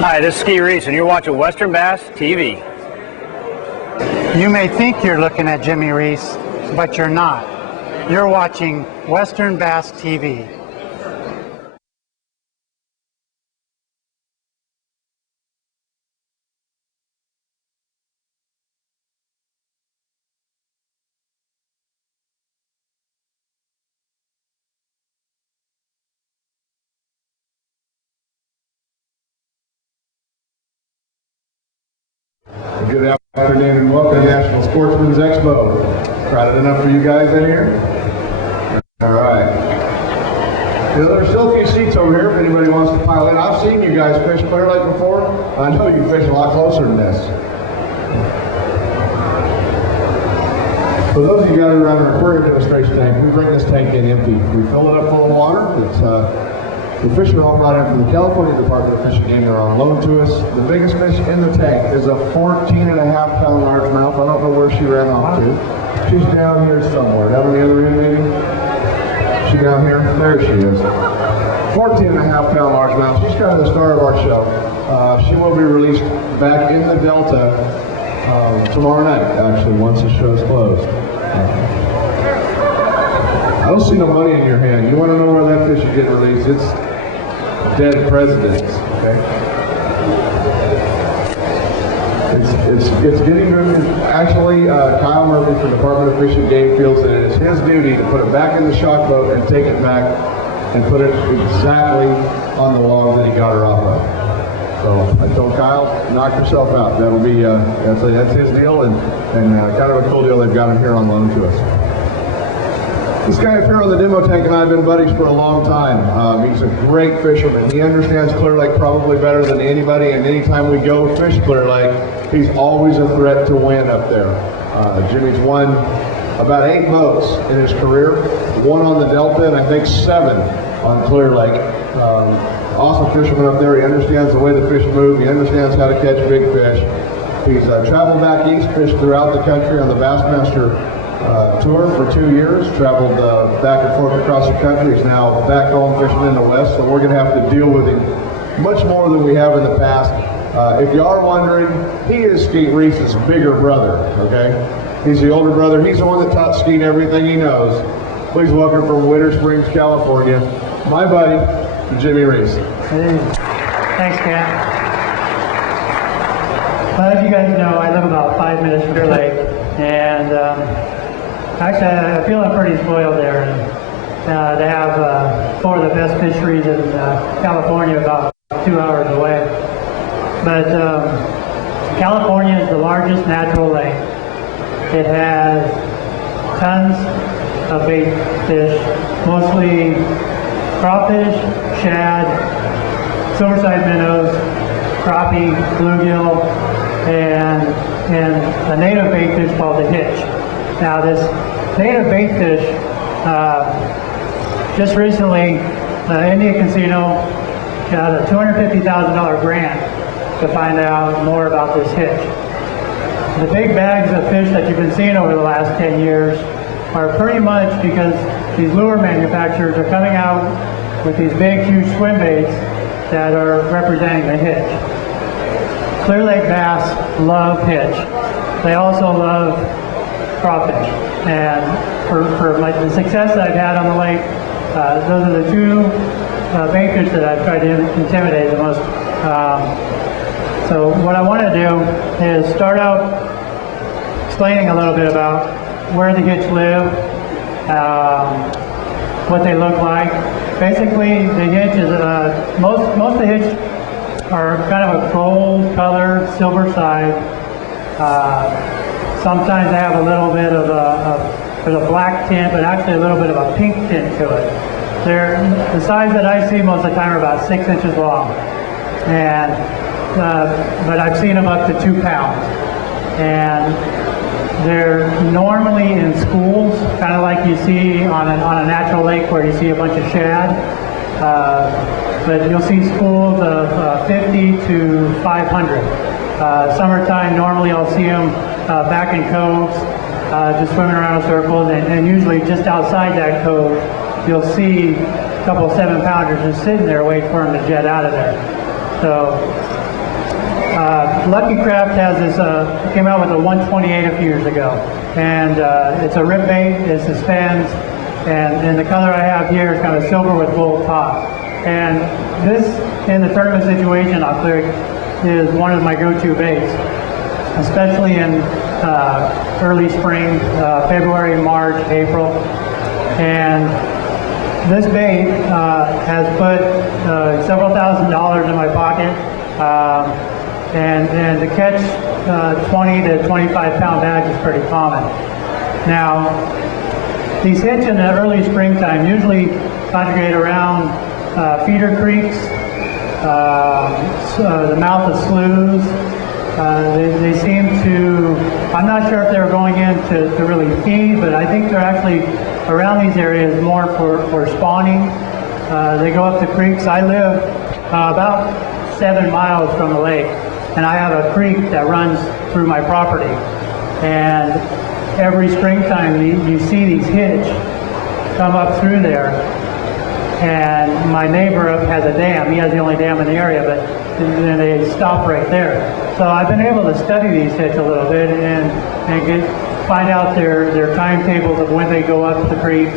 Hi, this is Ski Reese, and you're watching Western Bass TV. You may think you're looking at Jimmy Reese, but you're not. You're watching Western Bass TV. Good afternoon and welcome to National Sportsman's Expo. Crowded enough for you guys in here? All right. There's still a few seats over here if anybody wants to pile in. I've seen you guys fish Clear Lake before. I know you fish a lot closer than this. For those of you guys around our aquarium demonstration tank, we bring this tank in empty. We fill it up full of water. The fishermen all brought in from the California Department of Fish and Game. They're on loan to us. The biggest fish in the tank is a 14.5-pound largemouth. I don't know where she ran off to. She's down here somewhere. Down on the other end, maybe? She down here? There she is. 14.5-pound largemouth. She's kind of the star of our show. She will be released back in the Delta tomorrow night, actually, once the show's closed. I don't see no money in your hand. You want to know where that fish is getting released? It's dead presidents, okay? It's getting moved. Actually, Kyle Murphy from the Department of Fish and Game feels that it is his duty to put it back in the shock boat and take it back and put it exactly on the log that he got her off of. So I told Kyle, knock yourself out. That'll be that's his deal, and kind of a cool deal they've got him here on loan to us. This guy up here on the demo tank and I have been buddies for a long time. He's a great fisherman. He understands Clear Lake probably better than anybody, and anytime we go fish Clear Lake, he's always a threat to win up there. Jimmy's won about 8 boats in his career, 1 on the Delta, and I think 7 on Clear Lake. Awesome fisherman up there. He understands the way the fish move. He understands how to catch big fish. He's traveled back east, fished throughout the country on the Bassmaster tour for 2 years, traveled back and forth across the country. He's now back home fishing in the West, so we're going to have to deal with him much more than we have in the past. If you are wondering, he is Skeet Reese's bigger brother, okay? He's the older brother. He's the one that taught Skeet everything he knows. Please welcome from Winter Springs, California, my buddy, Jimmy Reese. Hey. Thanks, Ken. Well, as you guys know, I live about 5 minutes from Clear Lake, and actually, I feel I'm pretty spoiled there. They have 4 of the best fisheries in California, about 2 hours away. But California is the largest natural lake. It has tons of bait fish, mostly crawfish, shad, silver-side minnows, crappie, bluegill, and a native bait fish called the hitch. Now this native bait fish, just recently, India Casino got a $250,000 grant to find out more about this hitch. The big bags of fish that you've been seeing over the last 10 years are pretty much because these lure manufacturers are coming out with these big, huge swim baits that are representing the hitch. Clear Lake bass love hitch. They also love crawfish. And for the success that I've had on the lake, those are the 2 bait fish that I've tried to intimidate the most. So what I want to do is start out explaining a little bit about where the hitch live, what they look like. Basically, the hitch is most of the hitch are kind of a gold color, silver side. Sometimes they have a little bit of a black tint, but actually a little bit of a pink tint to it. They're the size that I see most of the time are about 6 inches long, and but I've seen them up to 2 pounds. And they're normally in schools, kind of like you see on a natural lake where you see a bunch of shad. But you'll see schools of 50 to 500. Summertime, normally I'll see them back in coves, just swimming around in circles, and usually just outside that cove, you'll see a couple of 7-pounders just sitting there waiting for them to jet out of there. So Lucky Craft has this, came out with a 128 a few years ago, and it's a rip bait, it suspends, and the color I have here is kind of silver with gold top. And this, in the tournament situation, I'll clear, is one of my go-to baits, especially in early spring, February, March, April. And this bait has put several $1,000s in my pocket, and to catch 20 to 25 pound bags is pretty common. Now, these hits in the early springtime usually congregate around feeder creeks, the mouth of sloughs. They seem to, I'm not sure if they're going in to really feed, but I think they're actually around these areas more for spawning. They go up the creeks. I live about 7 miles from the lake, and I have a creek that runs through my property. And every springtime you see these hitch come up through there. And my neighbor up has a dam. He has the only dam in the area, but then they stop right there. So I've been able to study these hitch a little bit and find out their timetables of when they go up the creeks,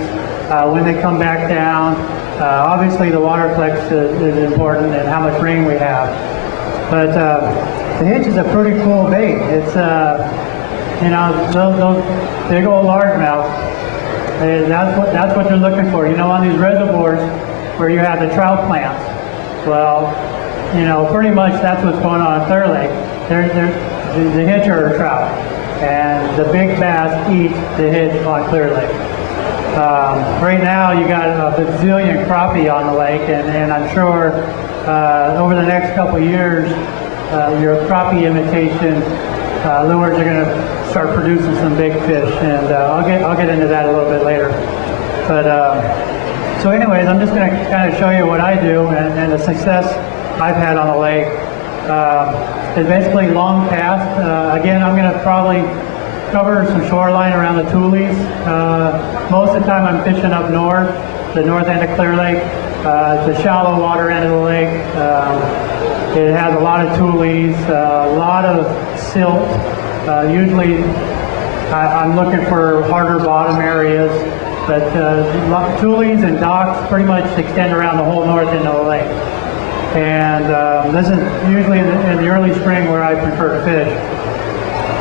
when they come back down. Obviously the water flex is important and how much rain we have. But the hitch is a pretty cool bait. It's, you know, those big old largemouth. That's what they're looking for. You know, on these reservoirs where you have the trout plants, well, you know, pretty much that's what's going on in Clear Lake. The hitch are trout, and the big bass eat the hitch on Clear Lake. Right now, you got a bazillion crappie on the lake, and I'm sure over the next couple of years, your crappie imitation lures are going to start producing some big fish, and I'll get into that a little bit later. But so anyways, I'm just going to kind of show you what I do and the success I've had on the lake. It's basically long cast. Again, I'm going to probably cover some shoreline around the Tules. Most of the time I'm fishing up north, the north end of Clear Lake. It's the shallow water end of the lake. It has a lot of Tules, a lot of silt. Usually I'm looking for harder bottom areas, but Tules and docks pretty much extend around the whole north end of the lake. And this is usually in the early spring where I prefer to fish.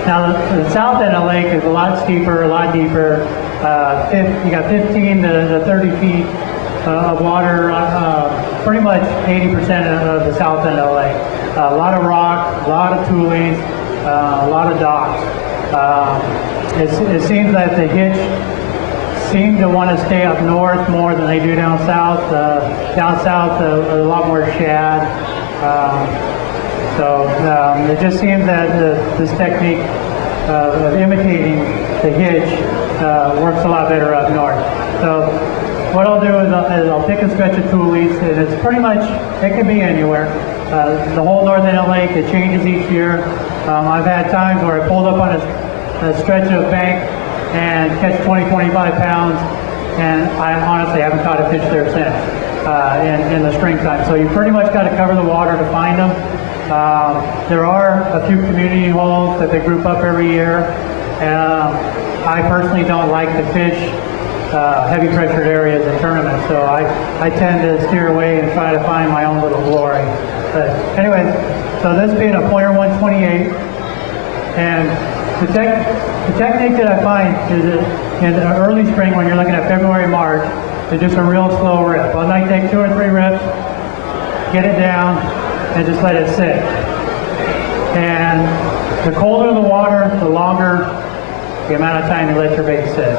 Now the south end of the lake is a lot steeper, a lot deeper. You got 15 to 30 feet of water, pretty much 80% of the south end of the lake. A lot of rock, a lot of Tules, a lot of docks. It seems that the hitch seem to want to stay up north more than they do down south. Down south, a lot more shad. It just seems that this technique of imitating the hitch works a lot better up north. So what I'll do is I'll pick a stretch of Tules, and it's pretty much, it can be anywhere. The whole north end of the lake, it changes each year. I've had times where I pulled up on a stretch of bank and catch 20, 25 pounds, and I honestly haven't caught a fish there since in the springtime. So you pretty much got to cover the water to find them. There are a few community holes that they group up every year. I personally don't like to fish heavy pressured areas in tournaments, so I tend to steer away and try to find my own little glory. But anyway, so this being a pointer 128, and the technique that I find is that in the early spring when you're looking at February, March, is just a real slow rip. I might take 2 or 3 rips, get it down, and just let it sit. And the colder the water, the longer the amount of time you let your bait sit.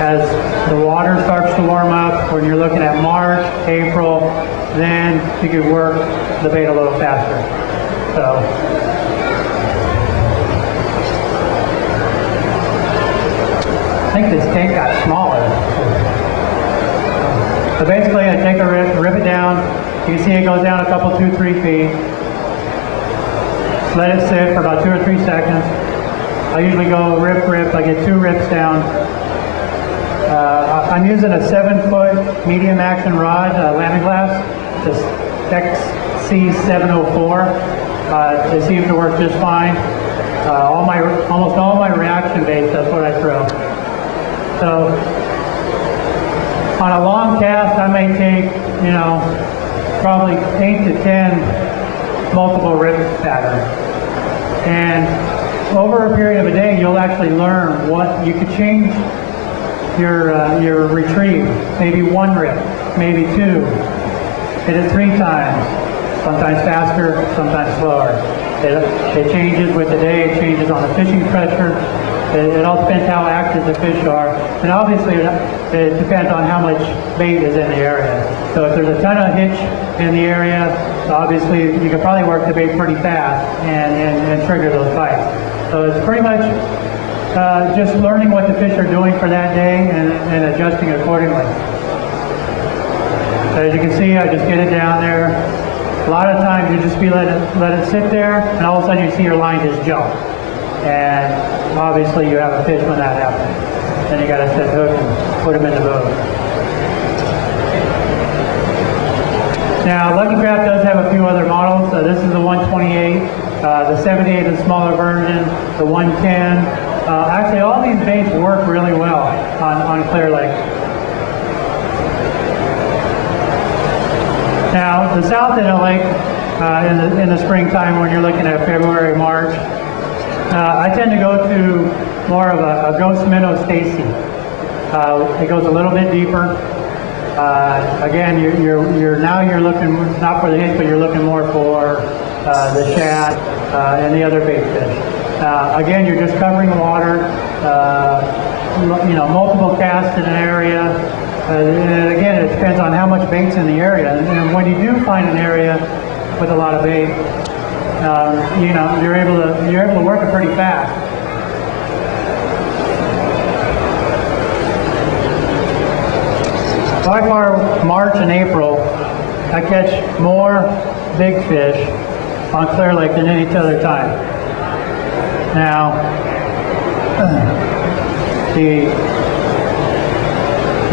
As the water starts to warm up, when you're looking at March, April, then you can work the bait a little faster. So. I think this tank got smaller. So basically I take a rip it down. You can see it goes down a couple, 2, 3 feet. Let it sit for about 2 or 3 seconds. I usually go rip, I get 2 rips down. I'm using a 7-foot medium action rod, landing glass, this XC704. It seems to work just fine. Almost all my reaction baits, that's what I throw. So on a long cast, I may take, probably 8 to 10 multiple rip patterns. And over a period of a day, you'll actually learn what you could change your retrieve. Maybe 1 rip, maybe 2. Hit it 3 times. Sometimes faster, sometimes slower. It changes with the day, it changes on the fishing pressure. It all depends how active the fish are. And obviously it depends on how much bait is in the area. So if there's a ton of hitch in the area, obviously you can probably work the bait pretty fast and trigger those bites. So it's pretty much just learning what the fish are doing for that day and adjusting accordingly. So as you can see, I just get it down there. A lot of times you just let it sit there, and all of a sudden you see your line just jump. And obviously you have a fish when that happens. Then you got to set hook and put them in the boat. Now Lucky Craft does have a few other models. This is the 128, the 78 is a smaller version, the 110. Actually all these baits work really well on Clear Lake. Now, the south end of the lake, in the springtime when you're looking at February, March, I tend to go to more of a ghost minnow Stacy. It goes a little bit deeper. Again, you're looking not for the hit, but you're looking more for the shad and the other bait fish. Again, you're just covering water. Multiple casts in an area. And again, it depends on how much bait's in the area. And when you do find an area with a lot of bait, you're able to work it pretty fast. By far, March and April, I catch more big fish on Clear Lake than any other time. Now, the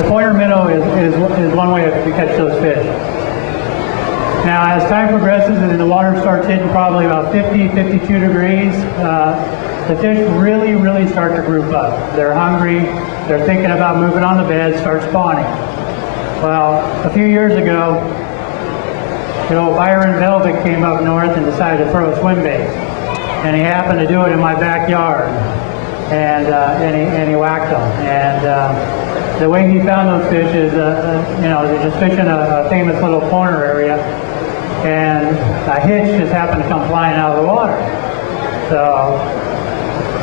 pointer minnow is one way to catch those fish. Now, as time progresses and the water starts hitting probably about 50, 52 degrees, the fish really start to group up. They're hungry, they're thinking about moving on the bed, start spawning. Well, a few years ago, Byron Velvet came up north and decided to throw a swim bait. And he happened to do it in my backyard. And he whacked them. And the way he found those fish is, they're just fishing a famous little corner area, and a hitch just happened to come flying out of the water. So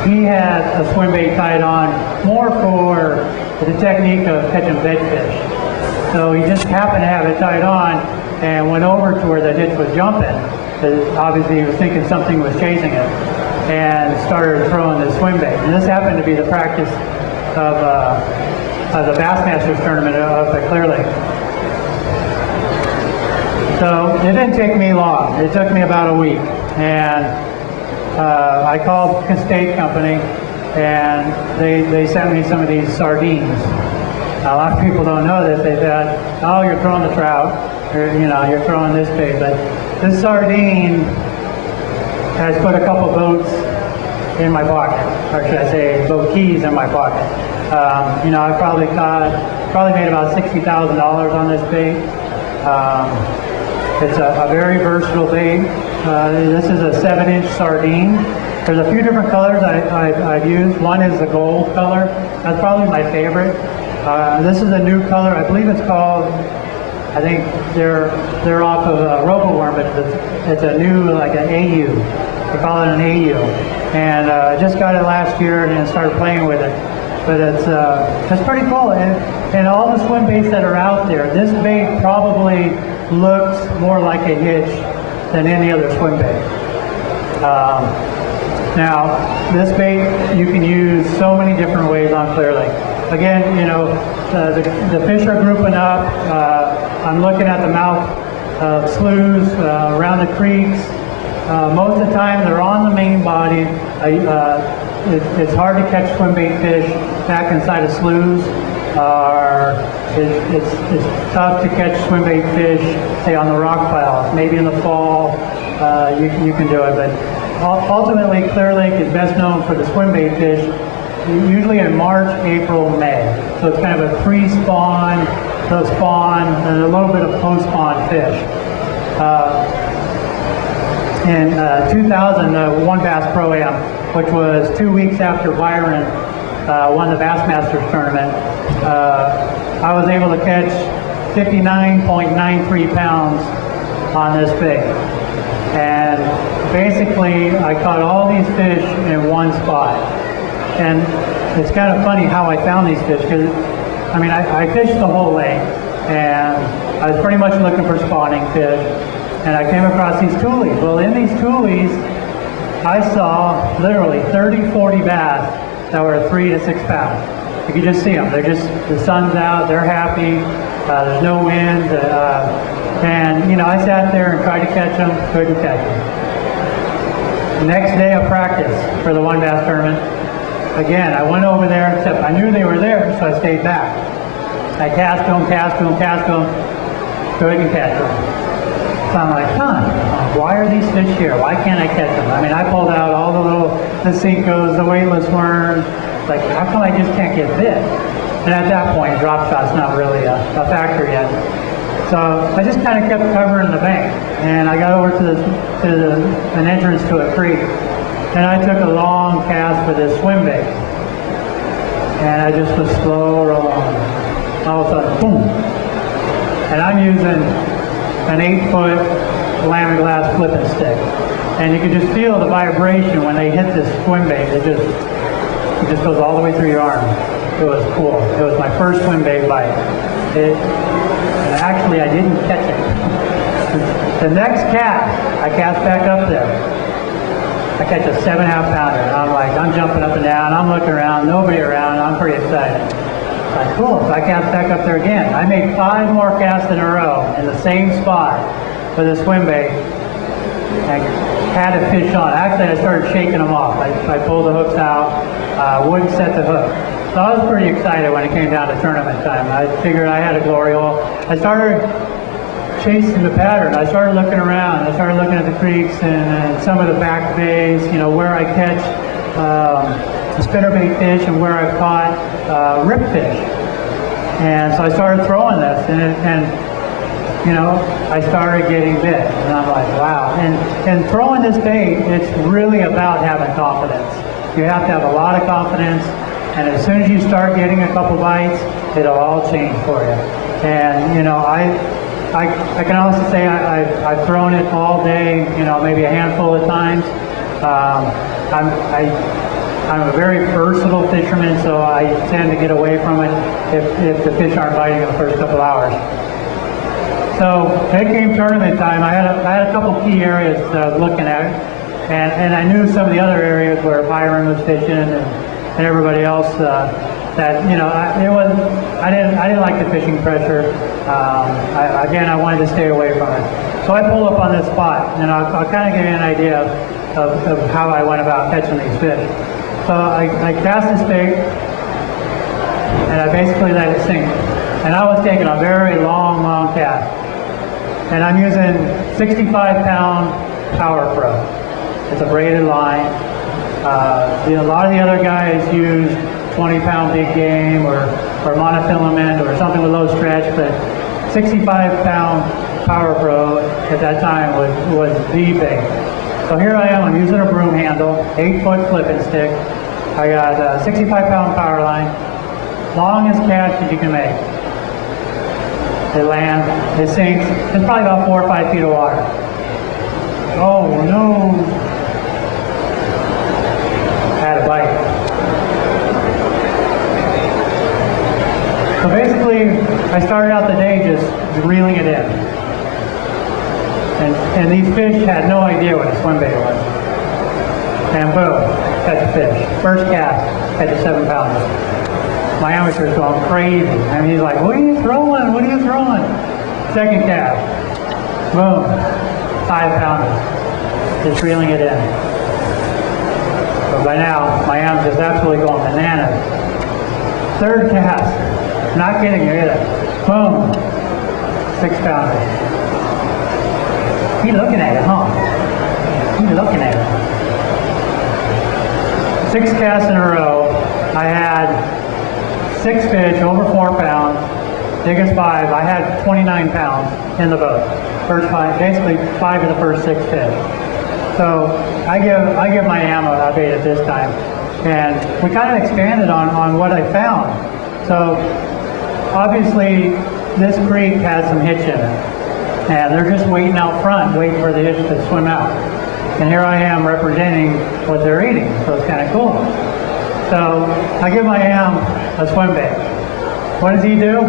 he had a swim bait tied on more for the technique of catching bed fish. So he just happened to have it tied on and went over to where the hitch was jumping. Obviously he was thinking something was chasing it, and started throwing the swim bait. And this happened to be the practice of the Bassmasters tournament up at Clear Lake. So it didn't take me long. It took me about a week. And I called the state company, and they sent me some of these sardines. Now, a lot of people don't know this. They said, oh, you're throwing the trout, or you're throwing this bait. But this sardine has put a couple boats in my pocket, or should I say boat keys in my pocket. I probably made about $60,000 on this bait. It's a very versatile bait. This is a 7-inch sardine. There's a few different colors I've used. One is the gold color. That's probably my favorite. This is a new color. I believe it's called, I think they're off of Roboworm, but it's a new, like an AU. They call it an AU. And I just got it last year and started playing with it. But it's pretty cool. And all the swim baits that are out there, this bait probably looks more like a hitch than any other swim bait. Now, this bait you can use so many different ways on Clear Lake. Again, the fish are grouping up. I'm looking at the mouth of sloughs around the creeks. Most of the time they're on the main body. It's hard to catch swim bait fish back inside of sloughs. It's tough to catch swim bait fish, say, on the rock piles, maybe in the fall you can do it. But ultimately, Clear Lake is best known for the swim bait fish, usually in March, April, May. So it's kind of a pre-spawn, the spawn, and a little bit of post-spawn fish. In 2000, the One Bass Pro-Am, which was 2 weeks after Byron won the Bassmasters tournament, I was able to catch 59.93 pounds on this bait. And basically, I caught all these fish in one spot. And it's kind of funny how I found these fish, because, I mean, I fished the whole lake, and I was pretty much looking for spawning fish, and I came across these toolies. Well, in these toolies, I saw literally 30, 40 bass that were 3 to 6 pounds. You can just see them. They're just, the sun's out, they're happy, there's no wind, and, you know, I sat there and tried to catch them, couldn't catch them. The next day of practice for the One Bass tournament, again, I went over there, except I knew they were there, so I stayed back. I cast them, couldn't catch them. So I'm like, why are these fish here? Why can't I catch them? I mean, I pulled out all the Cincos, the weightless worms. Like, how come I just can't get bit? And at that point, drop shot's not really a factor yet. So I just kind of kept covering the bank. And I got over to an entrance to a creek. And I took a long cast with this swim bait. And I just was slow rolling. All of a sudden, boom. And I'm using an 8-foot lamb glass flipping stick. And you can just feel the vibration when they hit this swim bait. It just goes all the way through your arm. It was cool. It was my first swim bait bite. And actually, I didn't catch it. The next cast, I cast back up there. I catch a 7.5 pounder, and I'm like, I'm jumping up and down, I'm looking around, nobody around, I'm pretty excited. Like, cool, so I cast back up there again. I made 5 more casts in a row in the same spot with a swim bait. I had a fish on. Actually, I started shaking them off. I pulled the hooks out, wouldn't set the hook. So I was pretty excited when it came down to tournament time. I figured I had a glory hole. I started chasing the pattern. I started looking around. I started looking at the creeks and some of the back bays, you know, where I catch spinnerbait fish and where I've caught rip fish. And so I started throwing this, and you know, I started getting bit. And I'm like, wow. And throwing this bait, it's really about having confidence. You have to have a lot of confidence, and as soon as you start getting a couple bites, it'll all change for you. And you know, I can honestly say I've thrown it all day, you know, maybe a handful of times. I'm a very versatile fisherman, so I tend to get away from it if the fish aren't biting in the first couple hours. So it came tournament time. I had a couple key areas that I was looking at, and I knew some of the other areas where Byron was fishing and everybody else. That, you know, I didn't like the fishing pressure. Again, I wanted to stay away from it. So I pulled up on this spot, and I'll kind of give you an idea of how I went about catching these fish. So I cast this bait, and I basically let it sink. And I was taking a very long cast. And I'm using 65-pound Power Pro. It's a braided line. You know, a lot of the other guys use 20-pound big game or monofilament or something with low stretch, but 65-pound Power Pro at that time was the bait. So here I am, I'm using a broom handle, 8-foot flipping stick. I got a 65-pound power line, longest cast that you can make. It lands, it sinks, it's probably about 4 or 5 feet of water. Oh no! Had a bite. So basically, I started out the day just reeling it in. And these fish had no idea what a swim bait was. And boom, catch a fish. First cast, catch a 7-pounder. My amateur's going crazy. I mean, he's like, what are you throwing? What are you throwing? Second cast, boom, 5-pounder. Just reeling it in. But by now, my amateur's absolutely going bananas. Third cast, not getting it either. Boom, 6-pounder. He's looking at it, huh? What are you looking at? 6 casts in a row. I had 6 fish over 4 pounds. Biggest 5. I had 29 pounds in the boat. First 5, basically 5 of the first 6 fish. So I give my ammo a bait at this time, and we kind of expanded on what I found. So obviously this creek has some hitch in it, and they're just waiting out front, waiting for the hitch to swim out. And here I am representing what they're eating, so it's kind of cool. So I give my am a swim bait. What does he do?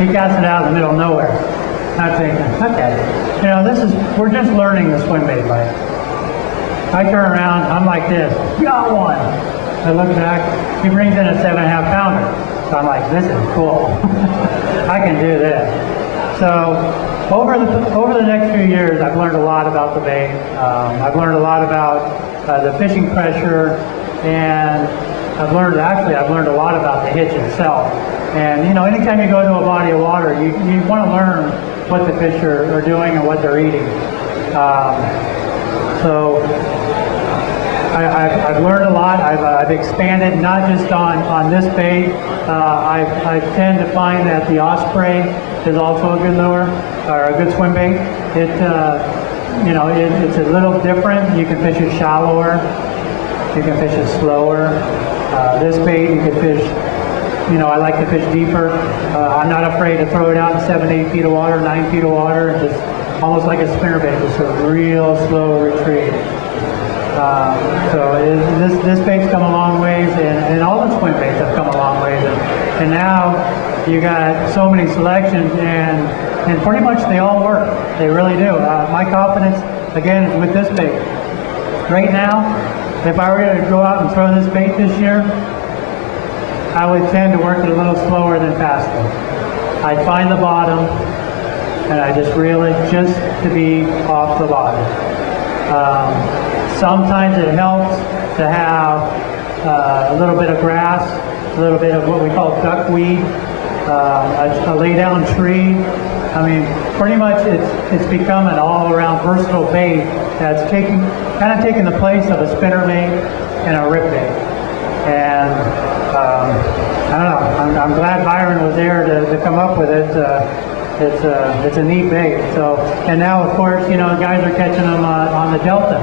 He casts it out in the middle of nowhere. I'm thinking, okay, we're just learning the swim bait bite. I turn around, I'm like this, got one. I look back, he brings in a 7.5 pounder. So I'm like, this is cool. I can do this. So over the next few years, I've learned a lot about the bait. I've learned a lot about the fishing pressure, and I've learned a lot about the hitch itself. And anytime you go to a body of water, you want to learn what the fish are doing and what they're eating. So I've learned a lot. I've expanded not just on this bait. I tend to find that the osprey is also a good lure or a good swim bait. It's a little different. You can fish it shallower. You can fish it slower. This bait you can fish. I like to fish deeper. I'm not afraid to throw it out in 7, 8 feet of water, 9 feet of water, and just almost like a spinnerbait, just a real slow retreat. So this bait's come a long ways, and all the swim baits have come a long ways. And now you got so many selections, and pretty much they all work. They really do. My confidence, again, is with this bait. Right now, if I were to go out and throw this bait this year, I would tend to work it a little slower than faster. I'd find the bottom, and I just reel it just to be off the bottom. Sometimes it helps to have a little bit of grass, a little bit of what we call duckweed, a lay down tree. I mean, pretty much it's become an all-around versatile bait that's kind of taking the place of a spinnerbait and a rip bait. And I don't know. I'm glad Byron was there to come up with it. It's a neat bait. So, and now of course, guys are catching them on the Delta.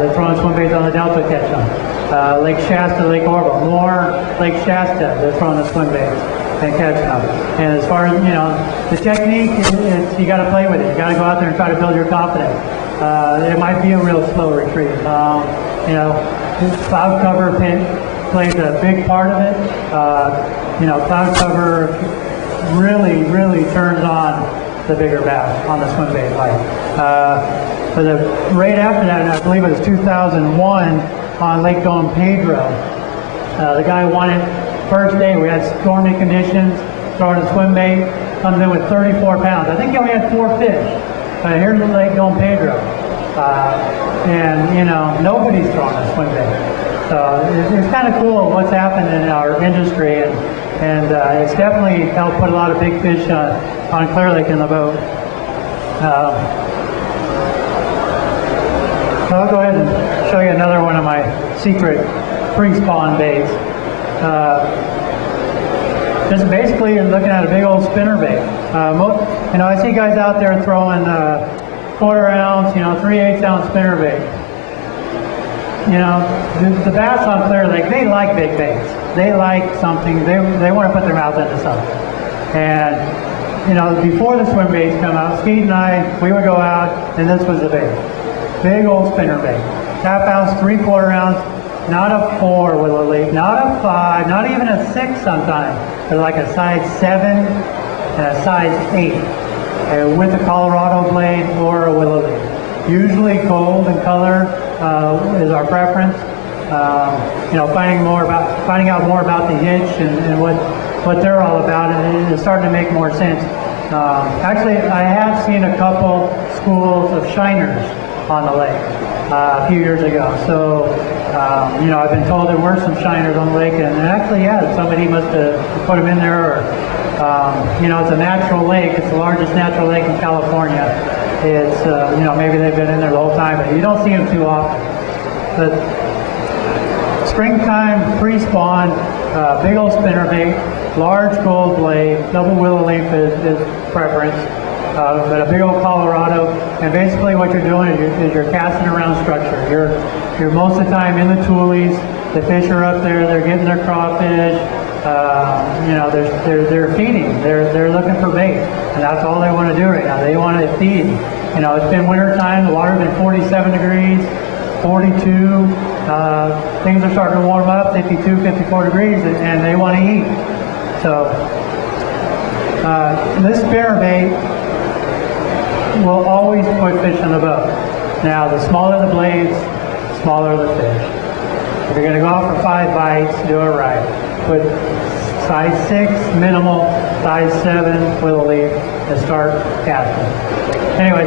They're throwing swim baits on the Delta, catching them. Lake Shasta, Lake Orville, more Lake Shasta. They're throwing the swim baits and catching them. And as far as the technique, you got to play with it. You got to go out there and try to build your confidence. It might be a real slow retreat. Cloud cover plays a big part of it. Cloud cover really turns on the bigger bass on the swim bait light. Right after that, and I believe it was 2001 on Lake Don Pedro, the guy won it first day. We had stormy conditions, throwing a swim bait, comes in with 34 pounds. I think he only had 4 fish. Here's the Lake Don Pedro. And nobody's throwing a swim bait. So it's kind of cool what's happened in our industry, and it's definitely helped put a lot of big fish on Clear Lake in the boat. So I'll go ahead and show you another one of my secret pre-spawn baits. Just basically you're looking at a big old spinner bait. I see guys out there throwing 1/4 ounce, 3/8 ounce spinner bait. The bass on Clear Lake, they like big baits. They like something, they want to put their mouth into something. And, before the swim baits come out, Skeet and I, we would go out, and this was the bait. Big old spinner bait. 1/2 ounce, 3/4 ounce, not a 4 willow leaf, not a 5, not even a 6 sometimes, but like a size 7 and a size 8. With a Colorado blade or a willow leaf. Usually gold in color is our preference. Finding out more about the hitch and what they're all about, and it's starting to make more sense. Actually, I have seen a couple schools of shiners on the lake a few years ago. So, I've been told there were some shiners on the lake, and actually, yeah, somebody must have put them in there, or, it's a natural lake. It's the largest natural lake in California. It's, maybe they've been in there the whole time, but you don't see them too often. But springtime pre-spawn, big old spinnerbait, large gold blade, double willow leaf is preference, but a big old Colorado. And basically what you're doing is you're casting around structure. You're most of the time in the toolies. The fish are up there. They're getting their crawfish. They're feeding. They're looking for bait, and that's all they want to do right now. They want to feed. It's been winter time. The water's been 47 degrees, 42. Things are starting to warm up, 52, 54 degrees, and they want to eat. So this spinnerbait will always put fish on the boat. Now, the smaller the blades, smaller the fish. If you're going to go out for 5 bites, do it right. Put size 6 minimal, size 7 willow leaf, and start casting. Anyway,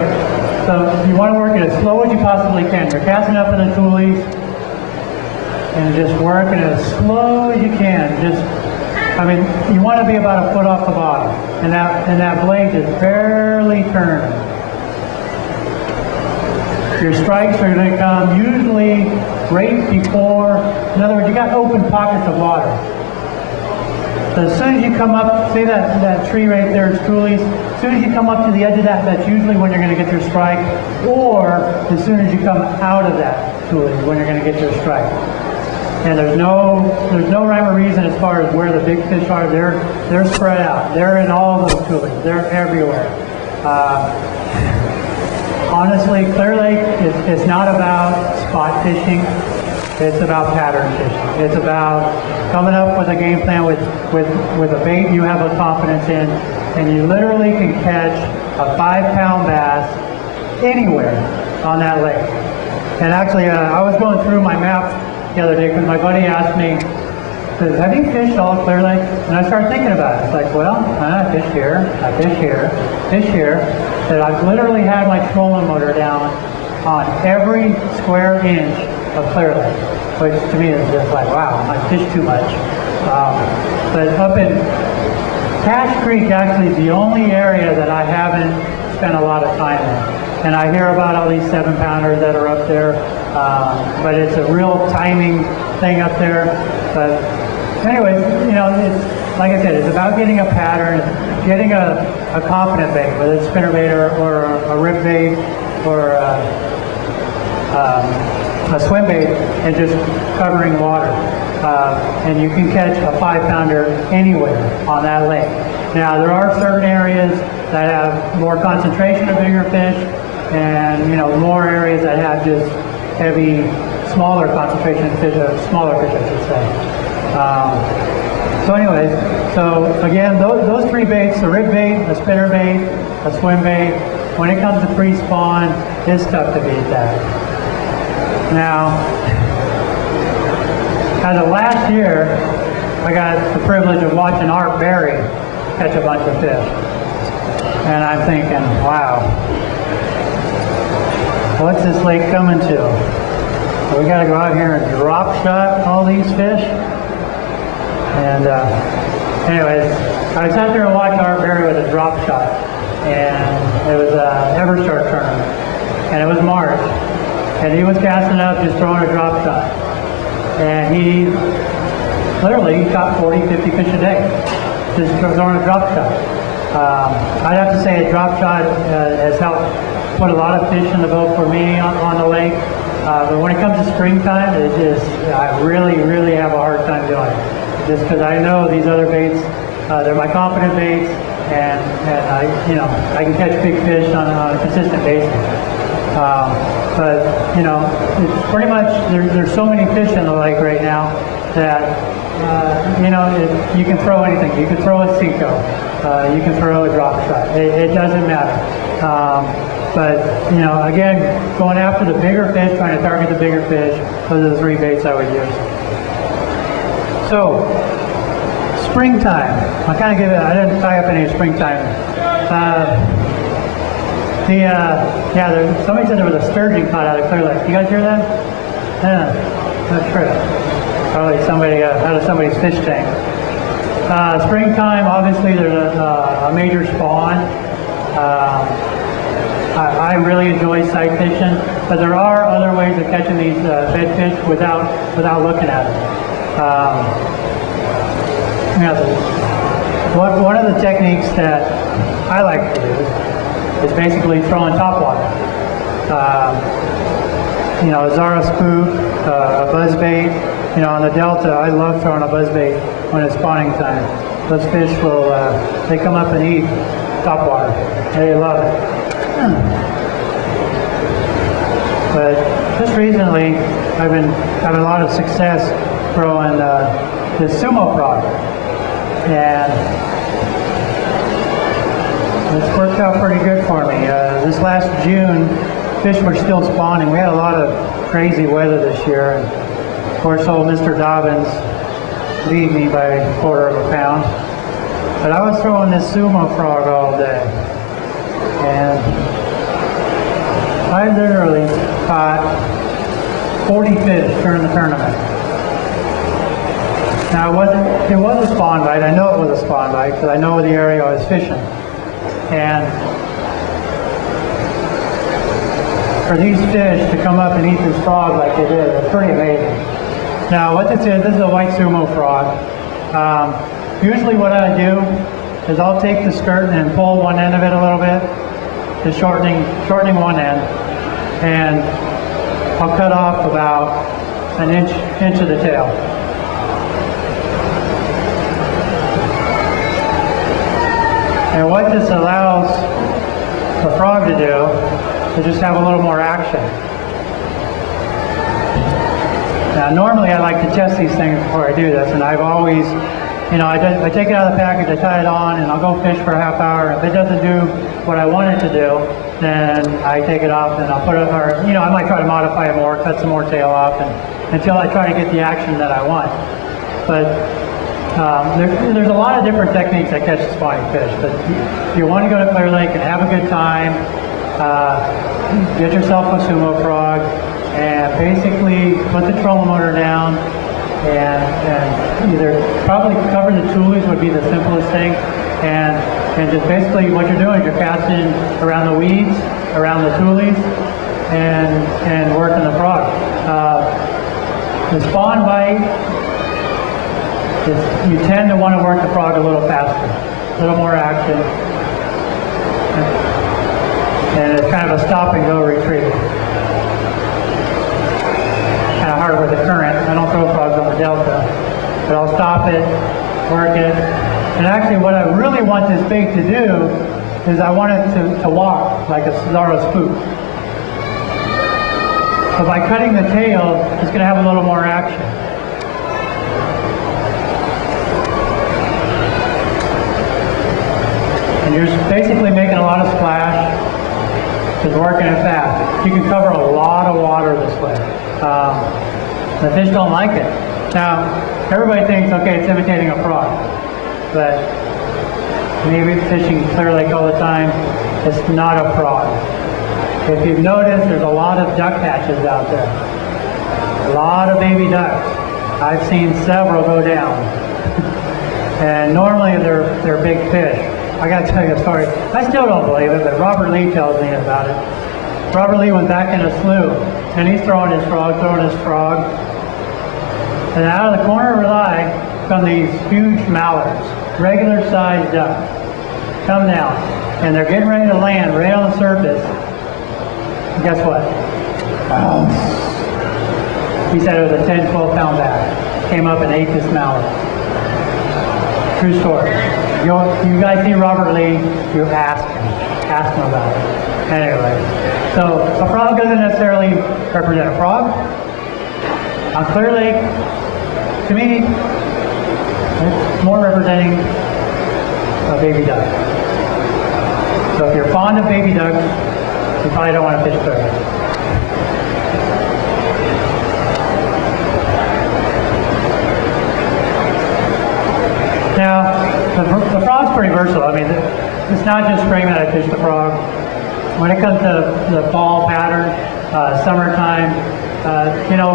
so you want to work it as slow as you possibly can. You're casting up in the toolies, and just working as slow as you can. You want to be about a foot off the bottom, and that blade is barely turning. Your strikes are going to come usually right before, in other words, you got open pockets of water. So as soon as you come up, see that tree right there is toolies, as soon as you come up to the edge of that, that's usually when you're going to get your strike, or as soon as you come out of that toolie, when you're going to get your strike. And there's no rhyme or reason as far as where the big fish are. They're spread out. They're in all those toolies. They're everywhere. Honestly, Clear Lake is not about spot fishing. It's about pattern fishing. It's about coming up with a game plan with a bait you have a confidence in, and you literally can catch a 5-pound bass anywhere on that lake. And actually, I was going through my map the other day because my buddy asked me, have you fished all Clear Lake? And I started thinking about it. It's like, well, I fish here, I fish here, fish here. That I've literally had my trolling motor down on every square inch of Clear Lake, which to me is just like, wow, I fish too much. But up in Cache Creek actually is the only area that I haven't spent a lot of time in. And I hear about all these 7-pounders that are up there, but it's a real timing thing up there. But anyways, it's like I said, it's about getting a pattern, getting a confident bait, whether it's spinnerbait or a rip bait or a swim bait, and just covering water. And you can catch a 5-pounder anywhere on that lake. Now, there are certain areas that have more concentration of bigger fish, and more areas that have just heavy, smaller concentration of fish, smaller fish, I should say. So anyways, again, those 3 baits, the rib bait, a spinner bait, a swim bait, when it comes to pre-spawn, it's tough to beat that. Now, as of last year, I got the privilege of watching Art Berry catch a bunch of fish. And I'm thinking, wow, what's this lake coming to? We got to go out here and drop shot all these fish. And anyways, I sat there and watched Art Berry with a drop shot, and it was an Everstart tournament, and it was March, and he was casting up, just throwing a drop shot, and he literally caught 40, 50 fish a day, just throwing a drop shot. I'd have to say a drop shot has helped put a lot of fish in the boat for me on the lake. But when it comes to springtime, I really have a hard time doing it. Just because I know these other baits, they're my confident baits, and I can catch big fish on a consistent basis. But it's pretty much there's so many fish in the lake right now that you can throw anything. You can throw a Cinco, you can throw a drop shot. It doesn't matter. But again, going after the bigger fish, trying to target the bigger fish, those are the 3 baits I would use. So, springtime. I didn't tie up any springtime. Somebody said there was a sturgeon caught out of Clear Lake. You guys hear that? Yeah, that's true. Probably somebody out of somebody's fish tank. Springtime, obviously, there's a major spawn. I really enjoy sight fishing, but there are other ways of catching these bed fish without looking at them. One of the techniques that I like to do is basically throwing topwater. A Zara spook, a buzzbait. On the Delta, I love throwing a buzzbait when it's spawning time. Those fish will, they come up and eat topwater. They love it. But just recently, I've been having a lot of success throwing this sumo frog. And it's worked out pretty good for me. This last June, fish were still spawning. We had a lot of crazy weather this year. And of course, old Mr. Dobbins beat me by a quarter of a pound. But I was throwing this sumo frog all day. And I literally caught 40 fish during the tournament. Now, it was a spawn bite. I know it was a spawn bite because I know the area I was fishing. And for these fish to come up and eat this frog like they did, it's pretty amazing. Now, what this is a white sumo frog. Usually what I do is I'll take the skirt and pull one end of it a little bit, just shortening one end, and I'll cut off about an inch of the tail. And what this allows the frog to do is just have a little more action. Now, normally I like to test these things before I do this, and I've always, I take it out of the package, I tie it on, and I'll go fish for a half hour. If it doesn't do what I want it to do, then I take it off and I'll put it, or, I might try to modify it more, cut some more tail off, and until I try to get the action that I want. But there's a lot of different techniques that catch spawning fish, but if you want to go to Clear Lake and have a good time, get yourself a sumo frog and basically put the trolling motor down and either probably cover the tulies would be the simplest thing, and just basically what you're doing is you're casting around the weeds, around the tulies, and working the frog. The spawn bite, you tend to want to work the frog a little faster, a little more action, and it's kind of a stop and go retrieve. Kind of hard with the current. I don't throw frogs on the Delta, but I'll stop it, work it, and actually what I really want this bait to do is I want it to walk like a Zara spook. So by cutting the tail, it's going to have a little more action. And you're basically making a lot of splash, just working it fast. You can cover a lot of water this way. The fish don't like it. Now, everybody thinks, okay, it's imitating a frog, but maybe fishing Clear Lake all the time, it's not a frog. If you've noticed, there's a lot of duck hatches out there. A lot of baby ducks. I've seen several go down. And normally they're big fish. I got to tell you a story. I still don't believe it, but Robert Lee tells me about it. Robert Lee went back in a slough, and he's throwing his frog, and out of the corner of his eye come these huge mallards, regular sized ducks, come down, and they're getting ready to land right on the surface. And guess what? He said it was a 10, 12 pound bass. Came up and ate this mallard. True story. You guys see Robert Lee, you ask him about it. Anyway, so a frog doesn't necessarily represent a frog. On Clear Lake, to me, it's more representing a baby duck. So if you're fond of baby ducks, you probably don't want to fish Clear Lake. Now, the frog's pretty versatile. I mean, it's not just spring that I fish the frog. When it comes to the fall pattern, summertime,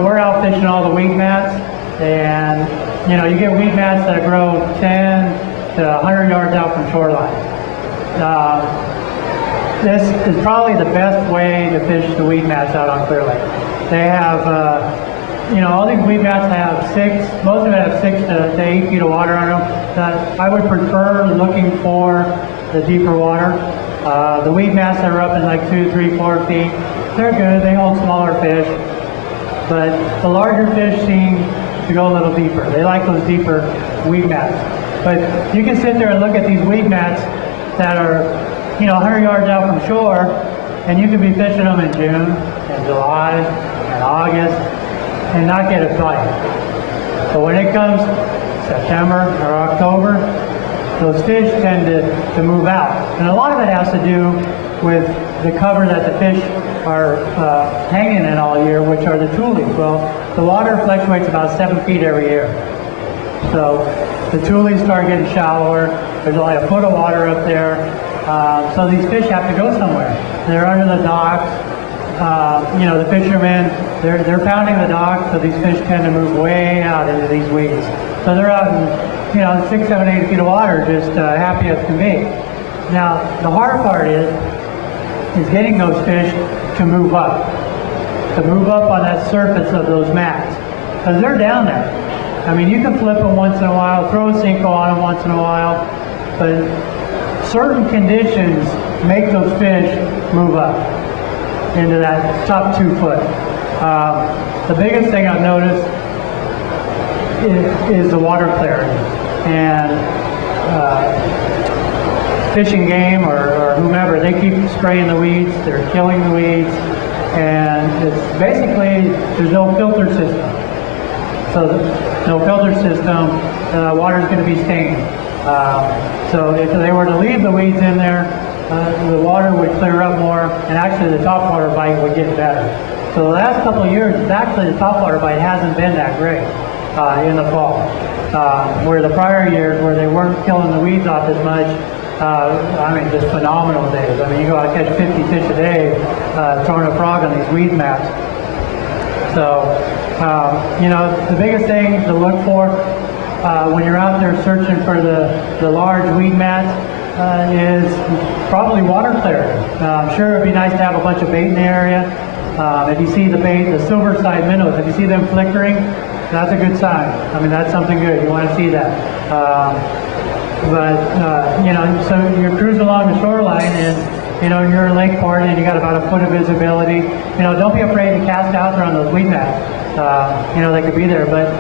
we're out fishing all the weed mats, and you get weed mats that grow 10 to 100 yards out from shoreline. this is probably the best way to fish the weed mats out on Clear Lake. They have, all these weed mats have most of it have 6 to 8 feet of water on them. I would prefer looking for the deeper water. The weed mats that are up in like 2, 3, 4 feet, they're good. They hold smaller fish. But the larger fish seem to go a little deeper. They like those deeper weed mats. But you can sit there and look at these weed mats that are, 100 yards out from shore, and you could be fishing them in June and July and August and not get a bite. But when it comes September or October, those fish tend to move out. And a lot of it has to do with the cover that the fish are hanging in all year, which are the tulies. Well, the water fluctuates about 7 feet every year. So the tulies start getting shallower. There's only a foot of water up there. So these fish have to go somewhere. They're under the docks. The fishermen, they're pounding the docks, so these fish tend to move way out into these weeds. So they're out in, 6, 7, 8 feet of water, just happy as can be. Now, the hard part is getting those fish to move up on that surface of those mats, because they're down there. I mean, you can flip them once in a while, throw a Cinco on them once in a while, but certain conditions make those fish move up into that top 2 foot. The biggest thing I've noticed is the water clarity. And fishing game or whomever, they keep spraying the weeds, they're killing the weeds, and it's basically, there's no filter system. So no filter system, water's going to be stained. So if they were to leave the weeds in there, the water would clear up more, and actually the topwater bite would get better. So the last couple of years, actually the topwater bite hasn't been that great in the fall. Where the prior years, where they weren't killing the weeds off as much, just phenomenal days. I mean, you go out and catch 50 fish a day throwing a frog on these weed mats. So, the biggest thing to look for when you're out there searching for the large weed mats is probably water clarity. I'm sure it'd be nice to have a bunch of bait in the area. If you see the bait, the silver side minnows, if you see them flickering, that's a good sign. I mean, that's something good. You want to see that. So you're cruising along the shoreline and, you're in Lakeport and you got about a foot of visibility. Don't be afraid to cast out there on those weed mats. They could be there. But,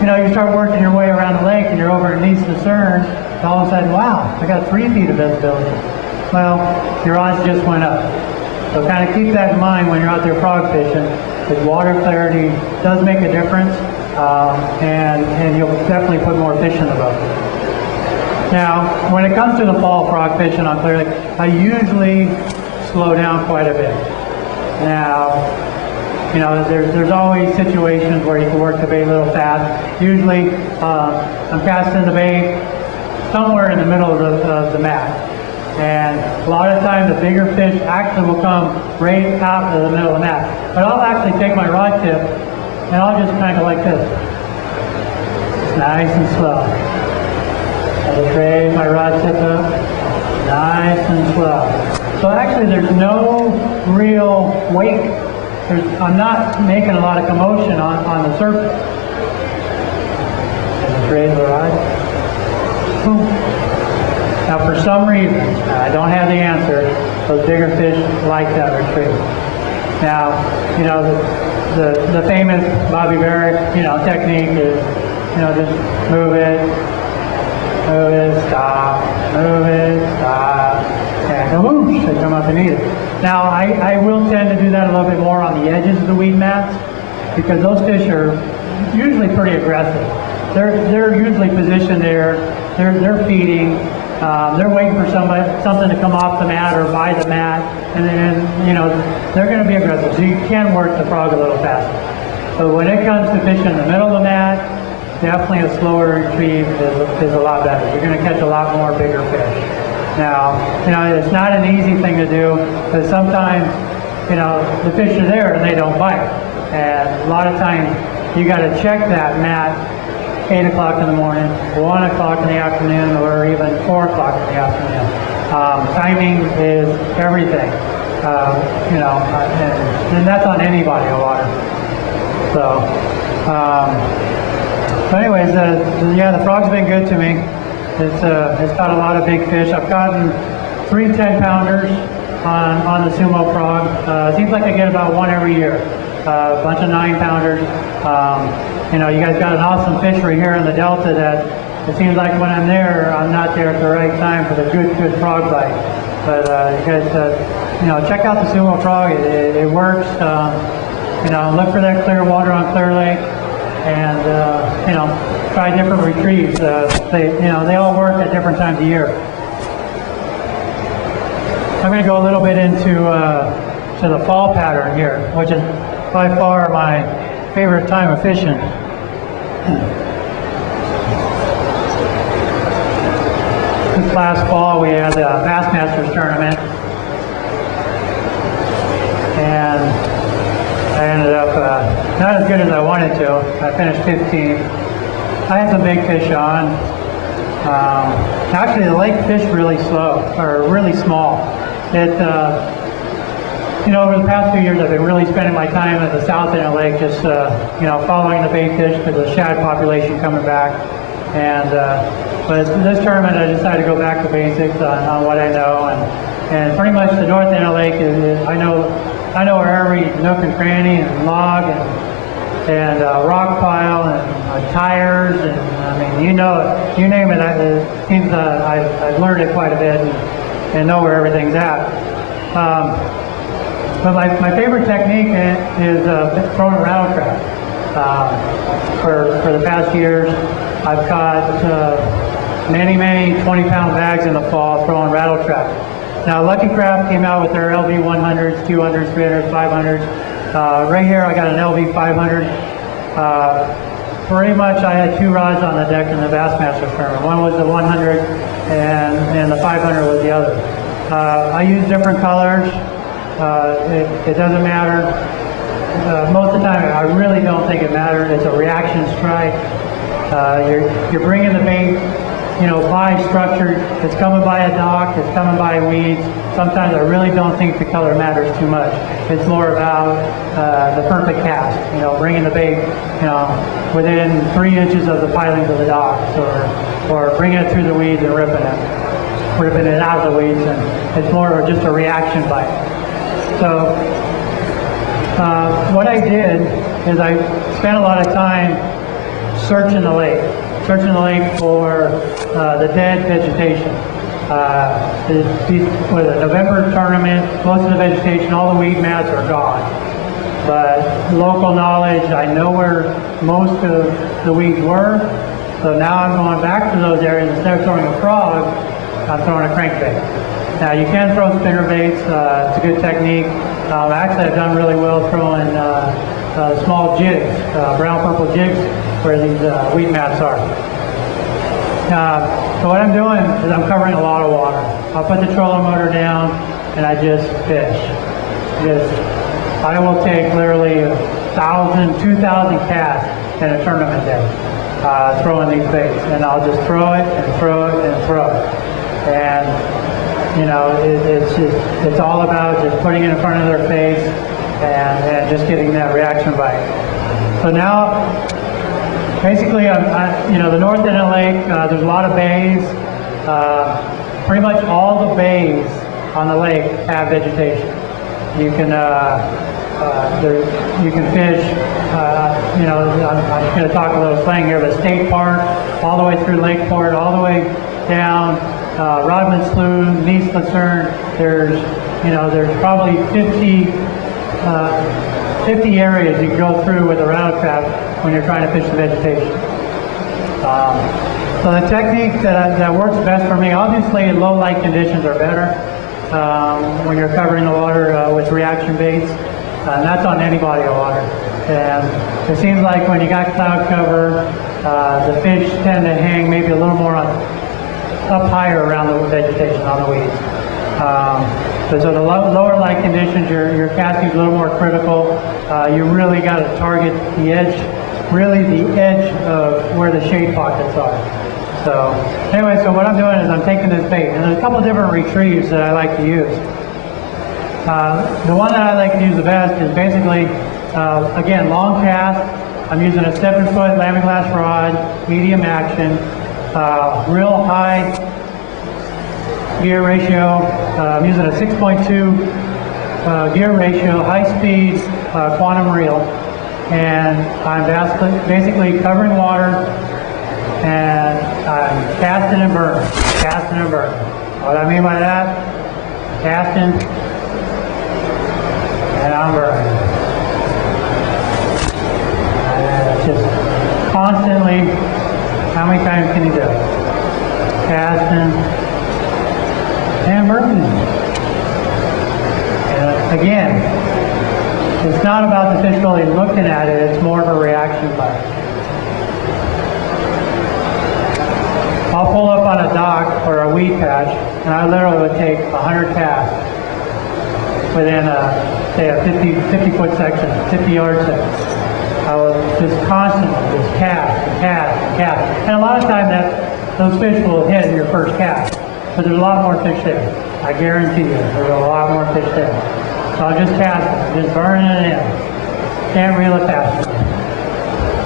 you start working your way around the lake and you're over at East Lucerne, and all of a sudden, wow, I got 3 feet of visibility. Well, your odds just went up. So kind of keep that in mind when you're out there frog fishing, that water clarity does make a difference, and you'll definitely put more fish in the boat. Now, when it comes to the fall frog fishing on Clear Lake, I usually slow down quite a bit. Now, there's always situations where you can work the bait a little fast. Usually, I'm casting the bait somewhere in the middle of the mat. And a lot of times the bigger fish actually will come right out of the middle of the mat. But I'll actually take my rod tip and I'll just kind of like this. Nice and slow. I'll just raise my rod tip up. Nice and slow. So actually there's no real weight. I'm not making a lot of commotion on the surface. Just raise the rod. Boom. Now, for some reason, I don't have the answer, those bigger fish like that retrieve. Now, the famous Bobby Barrett, technique is, just move it, stop, and whoosh, they come up and eat it. Now, I will tend to do that a little bit more on the edges of the weed mats, because those fish are usually pretty aggressive. They're usually positioned there, they're feeding. They're waiting for something to come off the mat or by the mat, and then, they're going to be aggressive. So you can work the frog a little faster. But when it comes to fishing in the middle of the mat, definitely a slower retrieve is a lot better. You're going to catch a lot more bigger fish. Now, it's not an easy thing to do, because sometimes, the fish are there and they don't bite. And a lot of times, you got to check that mat 8 o'clock in the morning, 1 o'clock in the afternoon, or even 4 o'clock in the afternoon. Timing is everything, and that's on any body of water. So, but anyways, the frog's been good to me. It's caught a lot of big fish. I've gotten 3 10-pounders on the sumo frog. It seems like I get about one every year. A bunch of 9-pounders. You guys got an awesome fishery here in the Delta that it seems like when I'm there, I'm not there at the right time for the good frog bite. But you guys, check out the sumo frog. It works. Look for that clear water on Clear Lake, and try different retrieves. They all work at different times of year. I'm going to go a little bit into to the fall pattern here, which is by far my favorite time of fishing. This last fall we had the Bassmasters tournament, and I ended up not as good as I wanted to. I finished 15th. I had some big fish on. Actually, the lake fish really slow, or really small. Over the past few years, I've been really spending my time at the south end of the lake, just following the bait fish because of the shad population coming back. And but this tournament, I decided to go back to basics on what I know, and pretty much the north end of the lake is I know where every nook and cranny and log and rock pile and tires, and I mean, you name it. It seems I've learned it quite a bit and know where everything's at. But my favorite technique is throwing a rattle trap. For the past years, I've caught many 20-pound bags in the fall throwing rattle trap. Now, Lucky Craft came out with their LV 100s, 200s, 300s, 500s. Right here, I got an LV 500. Pretty much, I had 2 rods on the deck in the Bassmasters tournament. One was the 100, and the 500 was the other. I use different colors. It doesn't matter. Most of the time, I really don't think it matters. It's a reaction strike. You're bringing the bait, by structure. It's coming by a dock. It's coming by weeds. Sometimes I really don't think the color matters too much. It's more about the perfect cast. Bringing the bait, within 3 inches of the pilings of the docks, or bringing it through the weeds and ripping it out of the weeds, and it's more of just a reaction bite. So what I did is I spent a lot of time searching the lake for the dead vegetation. With a November tournament, most of the vegetation, all the weed mats are gone. But local knowledge, I know where most of the weeds were. So now I'm going back to those areas. Instead of throwing a frog, I'm throwing a crankbait. Now you can throw spinner baits. It's a good technique. Actually, I've done really well throwing small jigs, brown purple jigs, where these weed mats are. So what I'm doing is I'm covering a lot of water. I'll put the trolling motor down and I just fish. I will take literally 1,000, 2,000 casts in a tournament day, throwing these baits, and I'll just throw it and throw it and throw it. And it's all about just putting it in front of their face and just getting that reaction bite. So now, basically, the north end of the lake, there's a lot of bays. Pretty much all the bays on the lake have vegetation. You can fish. I'm going to talk a little slang here, but State Park, all the way through Lakeport, all the way down Rodman Slough, Nice Lucerne. There's probably 50 areas you can go through with a rattle trap when you're trying to fish the vegetation. So the technique that works best for me, obviously low light conditions are better when you're covering the water with reaction baits, and that's on any body of water. And it seems like when you got cloud cover, the fish tend to hang maybe a little more up higher around the vegetation on the weeds. So the lower light conditions, your casting is a little more critical. You really got to target the edge, really the edge of where the shade pockets are. So anyway, so what I'm doing is I'm taking this bait, and there's a couple different retrieves that I like to use. The one that I like to use the best is basically, again, long cast. I'm using a 7-foot Lamiglass rod, medium action, real high gear ratio. I'm using a 6.2 gear ratio, high speed quantum reel, and I'm basically covering water, and I'm casting and burning, casting and burning. What I mean by that, casting and I'm burning. Just constantly, how many times can you do it? Casting and burning. And again, it's not about the fish really looking at it, it's more of a reaction bite. I'll pull up on a dock or a weed patch, and I literally would take 100 casts within say a 50-foot section, 50-yard section. I would just constantly just cast and cast and cast. And a lot of times those fish will hit your first cast, but there's a lot more fish there. I guarantee you, there's a lot more fish there. So I'll just cast it, just burning it in. Can't reel it fast.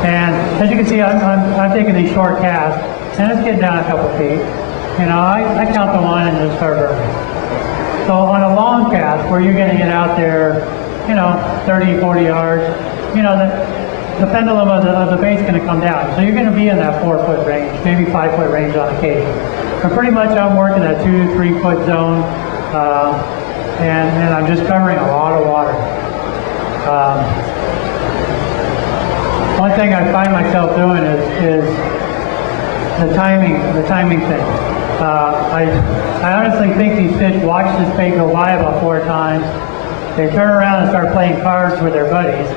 And as you can see, I'm taking these short casts, and it's getting down a couple feet. You know, I count the one and just start burning. So on a long cast, where you're going to get out there, you know, 30, 40 yards, you know, the pendulum of the bait's going to come down. So you're going to be in that 4-foot range, maybe 5-foot range on occasion. But pretty much I'm working that 2-3 foot zone, and I'm just covering a lot of water. One thing I find myself doing is the timing thing. I honestly think these fish watch this bait go by about 4 times. They turn around and start playing cards with their buddies.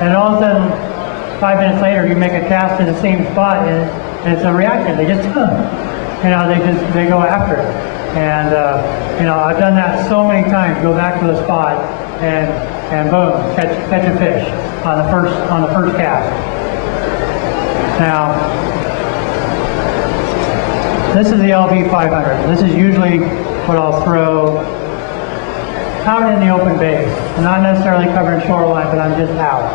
And all of a sudden, 5 minutes later, you make a cast to the same spot, and it's a reaction. They just, you know, they go after it. And you know, I've done that so many times. Go back to the spot, and boom, catch a fish on the first cast. Now, this is the LB 500. This is usually what I'll throw out in the open bay. Not necessarily covering shoreline, but I'm just out.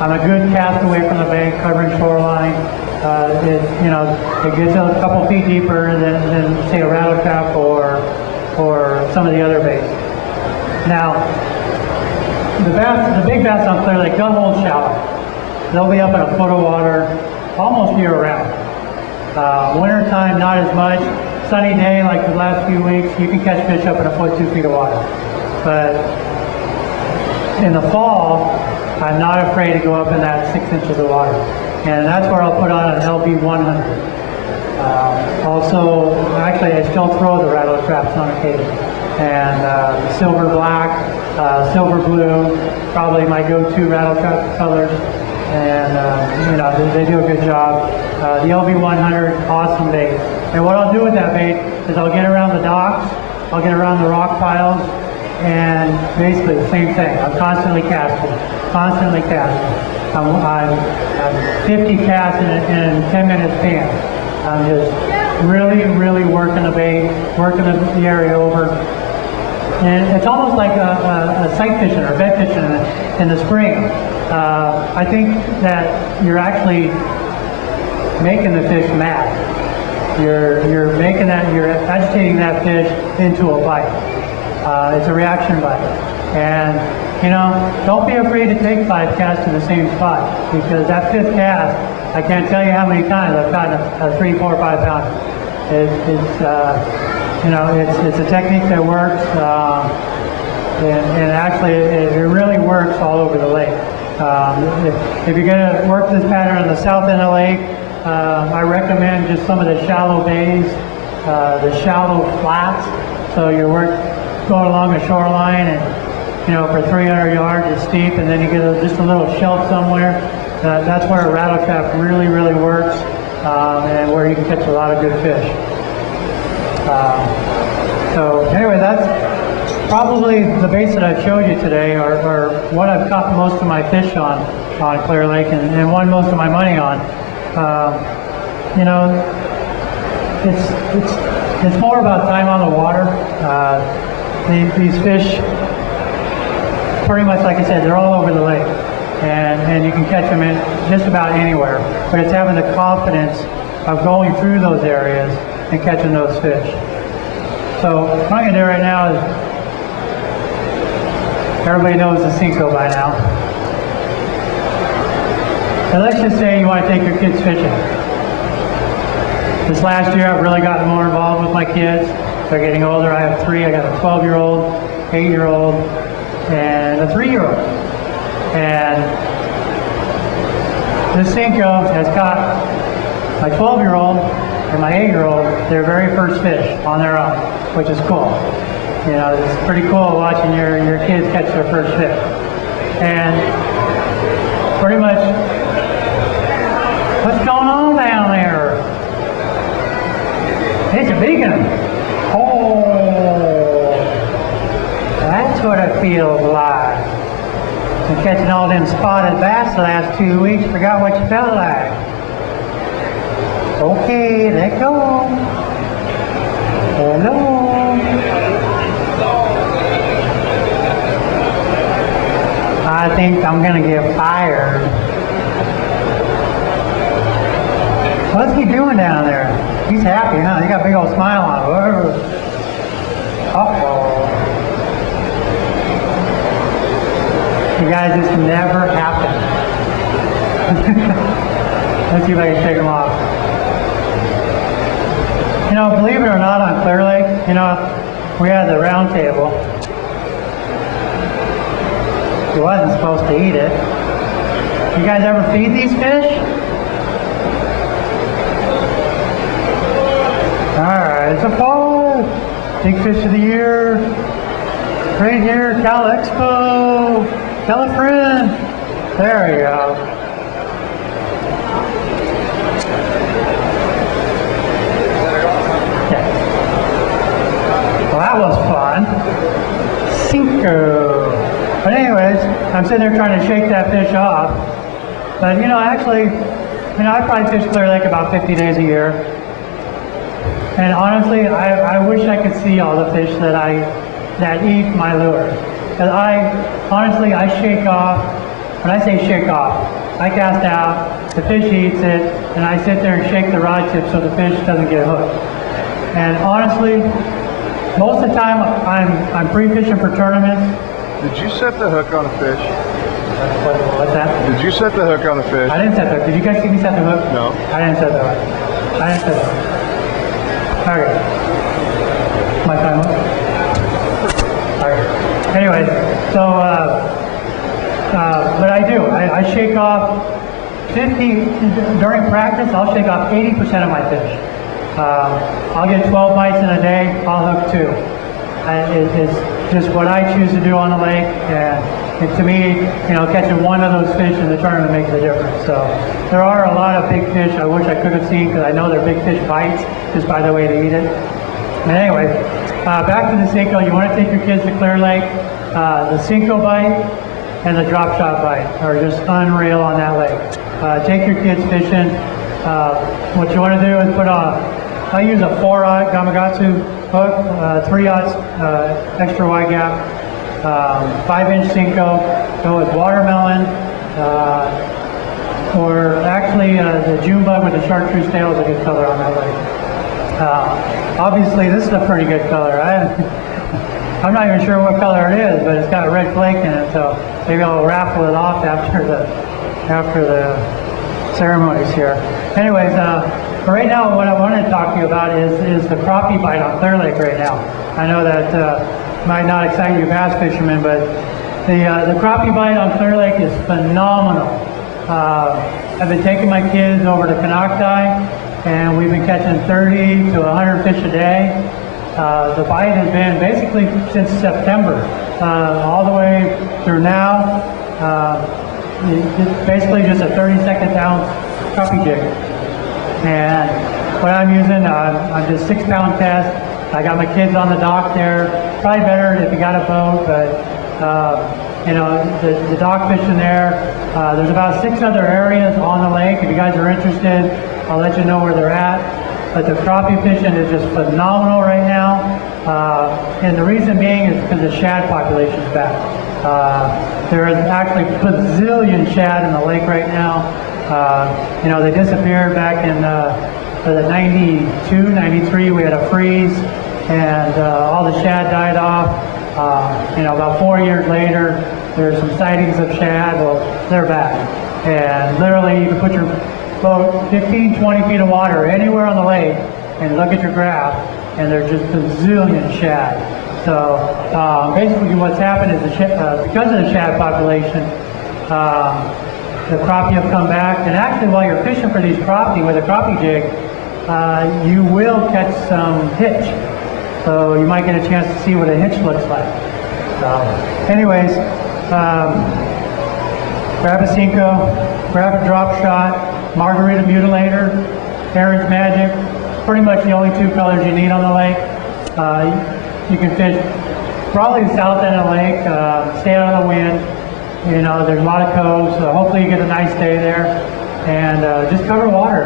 I'm a good cast away from the bank, covering shoreline. You know, it gets a couple feet deeper than say a rattle trap or some of the other baits. Now, the big bass on Clear Lake, they'll hold shallow. They'll be up in a foot of water almost year round. Winter time, not as much. Sunny day, like the last few weeks, you can catch fish up in a foot, 2 feet of water. But in the fall, I'm not afraid to go up in that 6 inches of water. And that's where I'll put on an LB 100. Also, actually, I still throw the rattle traps on occasion. And silver black, silver blue, probably my go-to rattle trap colors. And you know, they do a good job. The LB 100, awesome bait. And what I'll do with that bait is I'll get around the docks, I'll get around the rock piles, and basically the same thing. I'm constantly casting, constantly casting. I'm 50 casts in a 10-minute span. I'm just really working the bait, working the area over. And it's almost like a sight fishing or bed fishing in the spring. I think that you're actually making the fish mad. You're making that, you're agitating that fish into a bite. It's a reaction bite. And you know, don't be afraid to take 5 casts to the same spot, because that 5th cast, I can't tell you how many times I've gotten a 3, 4, 5 pounder. You know, it's a technique that works, and actually it really works all over the lake. If you're going to work this pattern on the south end of the lake, I recommend just some of the shallow bays, the shallow flats. So you're going along the shoreline, and you know, for 300 yards it's steep, and then you get just a little shelf somewhere. That's where a rattle trap really works, and where you can catch a lot of good fish. So anyway, that's probably the baits that I've showed you today are what I've caught most of my fish on Clear Lake, and won most of my money on. you know, it's more about time on the water. These fish, pretty much like I said, they're all over the lake, and you can catch them in just about anywhere. But it's having the confidence of going through those areas and catching those fish. So what I'm going to do right now is, everybody knows the Cinco by now. And let's just say you want to take your kids fishing. This last year I've really gotten more involved with my kids. They're getting older. I have three. I got a 12-year-old, 8-year-old, and a 3-year-old. And this Cinco has caught my 12-year-old and my 8-year-old their very first fish on their own, which is cool. You know, it's pretty cool watching your kids catch their first fish. And pretty much, what's going on down there? It's a big one. Oh, that's what it feels like. Been catching all them spotted bass the last 2 weeks. Forgot what you felt like. Okay, let go. Hello. I think I'm gonna get fired. What's he doing down there? He's happy, huh? He got a big old smile on him. Uh-oh. You guys, this never happened. Let's see if I can shake him off. You know, believe it or not, on Clear Lake, you know, we had the round table. He wasn't supposed to eat it. You guys ever feed these fish? Alright, it's a fall. Big fish of the year. Right here, Cal Expo. Califrin. There you go. Okay. Well, that was fun. Cinco. But anyways, I'm sitting there trying to shake that fish off. But you know, actually, you know, I probably fish Clear Lake about 50 days a year. And honestly, I wish I could see all the fish that eat my lure. Because honestly, I shake off. When I say shake off, I cast out, the fish eats it, and I sit there and shake the rod tip so the fish doesn't get hooked. And honestly, most of the time, I'm pre-fishing for tournaments. Did you set the hook on a fish? What's that? Did you set the hook on a fish? I didn't set the hook. Did you guys see me set the hook? No. I didn't set the hook. I didn't set the hook. Okay. My time up? Okay. Anyways, so, but I do. I shake off 50, during practice, I'll shake off 80% of my fish. I'll get 12 bites in a day, I'll hook 2. It's just what I choose to do on the lake, and to me, you know, catching one of those fish in the tournament makes a difference. So there are a lot of big fish I wish I could have seen, because I know they're big fish bites just by the way they eat it. And anyway, back to the Cinco. You want to take your kids to Clear Lake. The Cinco bite and the drop shot bite are just unreal on that lake. Take your kids fishing. What you want to do is put on, I use a 4-aught Gamakatsu hook, 3-aughts extra wide gap, 5-inch Cinco, go with watermelon, or actually the June bug with the chartreuse tail is a good color on that lake. Obviously this is a pretty good color. I'm not even sure what color it is, but it's got a red flake in it, so maybe I'll raffle it off after the ceremonies here. Anyways, right now what I wanted to talk to you about is the crappie bite on Clear Lake right now. I know that might not excite you bass fishermen, but the crappie bite on Clear Lake is phenomenal. I've been taking my kids over to Canocti, and we've been catching 30 to 100 fish a day. The bite has been basically since September, all the way through now. It's basically just a 32nd ounce crappie jig. And what I'm using, I'm just 6-pound test. I got my kids on the dock there. Probably better if you got a boat, but you know, the dock fishing there. There's about 6 other areas on the lake. If you guys are interested, I'll let you know where they're at. But the crappie fishing is just phenomenal right now. And the reason being is because the shad population is back. There is actually bazillion shad in the lake right now. You know, they disappeared back in the 92, 93. We had a freeze, and all the shad died off. You know, about 4 years later, there's some sightings of shad. Well, they're back. And literally, you can put your boat 15, 20 feet of water anywhere on the lake and look at your graph, and there's just bazillion shad. So basically what's happened is because of the shad population, the crappie have come back. And actually, while you're fishing for these crappie with a crappie jig, you will catch some hitch. So you might get a chance to see what a hitch looks like. So anyways, grab a Cinco, grab a drop shot, Margarita Mutilator, Aaron's Magic, pretty much the only two colors you need on the lake. You can fish probably the south end of the lake, stay out of the wind. You know, there's a lot of coves, so hopefully you get a nice day there. And just cover water.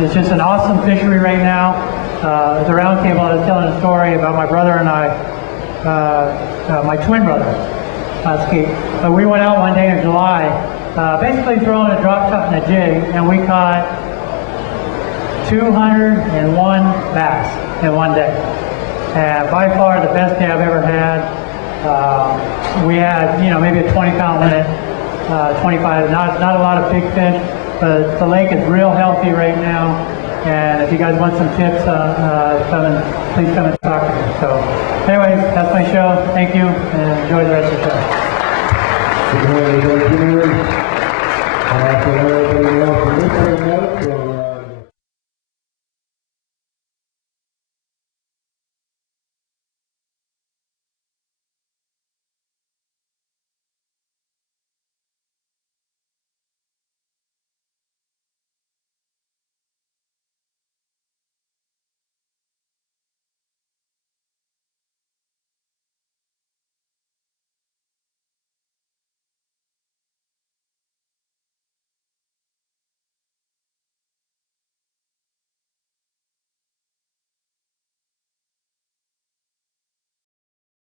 It's just an awesome fishery right now. At the round table, I was telling a story about my brother and I, my twin brother, we went out one day in July, basically throwing a drop shot and a jig, and we caught 201 bass in one day. And by far the best day I've ever had. We had, you know, maybe a 20-pound limit, 25, not a lot of big fish, but the lake is real healthy right now. And if you guys want some tips, please come and talk to me. So anyways, that's my show. Thank you, and enjoy the rest of the show. Good morning, everybody. For everybody else,